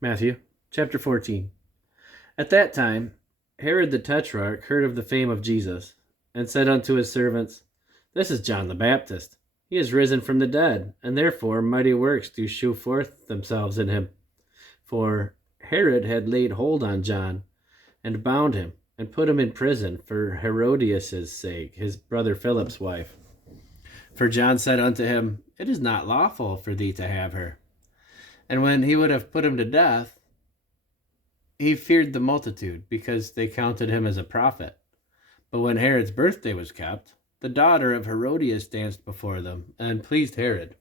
Matthew chapter 14. At that time, Herod the Tetrarch heard of the fame of Jesus, and said unto his servants, This is John the Baptist. He is risen from the dead, and therefore mighty works do shew forth themselves in him. For Herod had laid hold on John, and bound him, and put him in prison for Herodias' sake, his brother Philip's wife. For John said unto him, It is not lawful for thee to have her. And when he would have put him to death, he feared the multitude, because they counted him as a prophet. But when Herod's birthday was kept, the daughter of Herodias danced before them, and pleased Herod.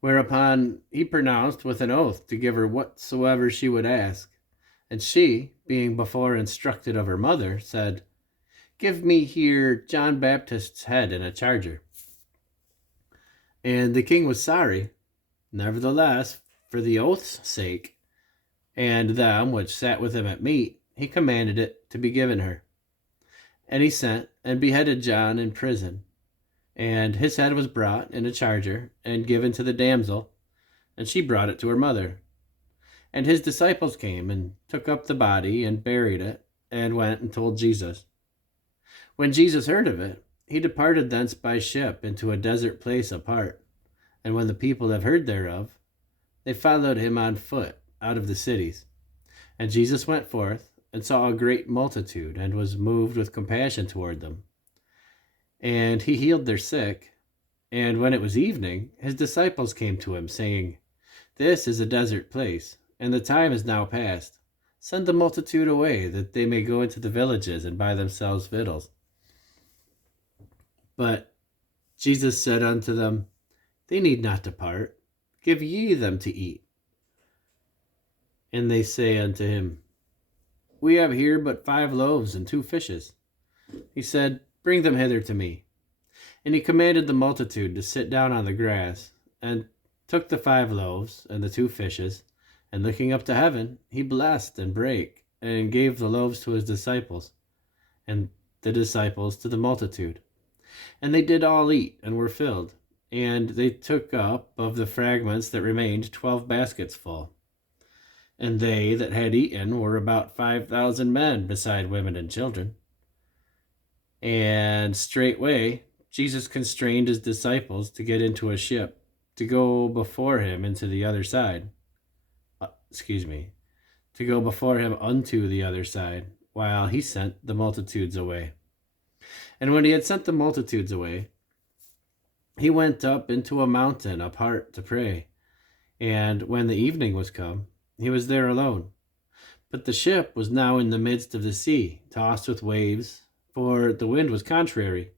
Whereupon he pronounced with an oath to give her whatsoever she would ask. And she, being before instructed of her mother, said, Give me here John Baptist's head in a charger. And the king was sorry. Nevertheless, for the oath's sake, and them which sat with him at meat, he commanded it to be given her. And he sent and beheaded John in prison. And his head was brought in a charger, and given to the damsel, and she brought it to her mother. And his disciples came, and took up the body, and buried it, and went and told Jesus. When Jesus heard of it, he departed thence by ship into a desert place apart. And when the people have heard thereof, they followed him on foot out of the cities. And Jesus went forth, and saw a great multitude, and was moved with compassion toward them. And he healed their sick. And when it was evening, his disciples came to him, saying, This is a desert place, and the time is now past. Send the multitude away, that they may go into the villages and buy themselves victuals. But Jesus said unto them, They need not depart. Give ye them to eat. And they say unto him, We have here but 5 loaves and 2 fishes. He said, Bring them hither to me. And he commanded the multitude to sit down on the grass, and took the 5 loaves and the 2 fishes, and looking up to heaven, he blessed and brake, and gave the loaves to his disciples, and the disciples to the multitude. And they did all eat, and were filled. And they took up of the fragments that remained 12 baskets full. And they that had eaten were about 5,000 men, beside women and children. And straightway Jesus constrained his disciples to get into a ship, to go before him into the other side. To go before him unto the other side, while he sent the multitudes away. And when he had sent the multitudes away, he went up into a mountain apart to pray. And when the evening was come, he was there alone. But the ship was now in the midst of the sea, tossed with waves, for the wind was contrary.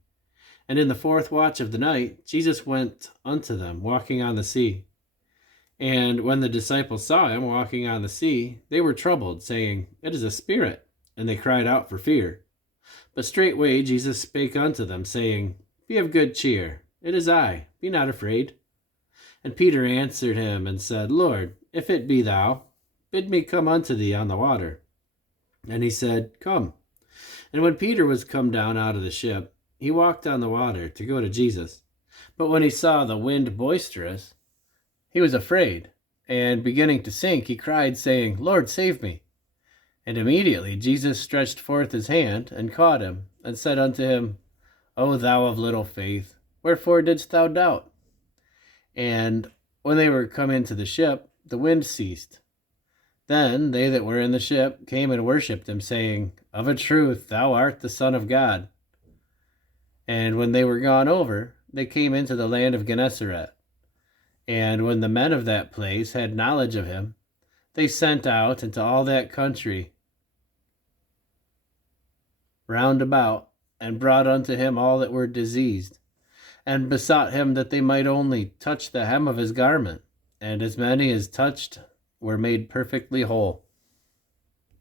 And in the 4th watch of the night, Jesus went unto them, walking on the sea. And when the disciples saw him walking on the sea, they were troubled, saying, It is a spirit. And they cried out for fear. But straightway Jesus spake unto them, saying, Be of good cheer. It is I. Be not afraid. And Peter answered him and said, Lord, if it be thou, bid me come unto thee on the water. And he said, Come. And when Peter was come down out of the ship, he walked on the water to go to Jesus. But when he saw the wind boisterous, he was afraid, and beginning to sink, he cried, saying, Lord, save me. And immediately Jesus stretched forth his hand, and caught him, and said unto him, O thou of little faith, wherefore didst thou doubt? And when they were come into the ship, the wind ceased. Then they that were in the ship came and worshipped him, saying, Of a truth thou art the Son of God. And when they were gone over, they came into the land of Gennesaret. And when the men of that place had knowledge of him, they sent out into all that country round about, and brought unto him all that were diseased, and besought him that they might only touch the hem of his garment. And as many as touched were made perfectly whole.